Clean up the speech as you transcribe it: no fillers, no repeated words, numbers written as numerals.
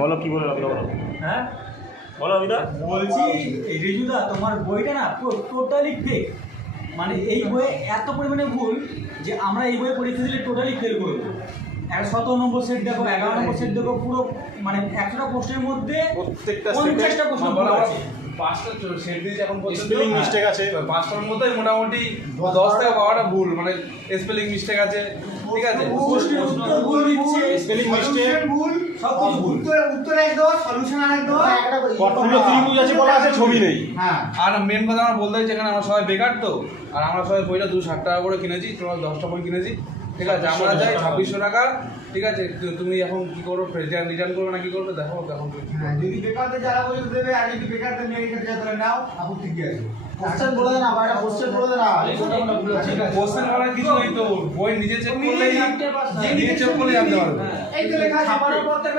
বলো কি বলে বলো। হ্যাঁ বলো অমিতা। বলছি রিজুদা তোমার বইটা না টোটালি ফেক। মানে এই বইয়ে এত পরিমাণে ভুল যে আমরা এই বইয়ে পরীক্ষা দিলে টোটালি ফেল করবো। 17 নম্বর সেট দেখো, 11 নম্বর সেট দেখো, পুরো মানে 100টা প্রশ্নের মধ্যে প্রত্যেকটা 50টা প্রশ্ন ভুল আছে। 5টা সেট দিয়েছে এখন পর্যন্ত স্পেলিং মিস্টেক আছে 5টার মধ্যে মোটামুটি 10 থেকে 12টা ভুল, মানে স্পেলিং মিস্টেক আছে, ঠিক আছে, প্রশ্নের উত্তর ভুল দিচ্ছে, স্পেলিং মিস্টেক ভুল, সব কিছু ভুল। উত্তর এক দাও, সলিউশন আরেক দাও। কতগুলো ত্রিভুজ আছে বলা আছে, ছবি নেই। হ্যাঁ, আর মেন কথা আমরা বলতে চাইছি এখানে আমরা সবাই বেকার তো, আর আমরা সবাই বইটা 260 টাকা করে কিনেছি, তোমরা 10টা বই কিনেছি, ঠিক আছে, আমরা চাই 2600 টাকা, ঠিক আছে। তুমি এখন কি করো, রিটার্ন করবে না কি করবে দেখো এখন। হ্যাঁ, যদি বেকারদের যারা বলে দেবে আর যদি বেকারদের নিয়ে রেখে দেয় তাহলে নাও, আপত্তি কি আছে? কোশ্চেন বলে দে না, বাইরে কোশ্চেন বলে দে না। ঠিক আছে, কোশ্চেন করার কিছু নেই তো, বই নিজে চেক করলেই, নিজে চেক করলে জানতে পারবে। এই তো লেখা আছে, ছাপানোর পর থেকে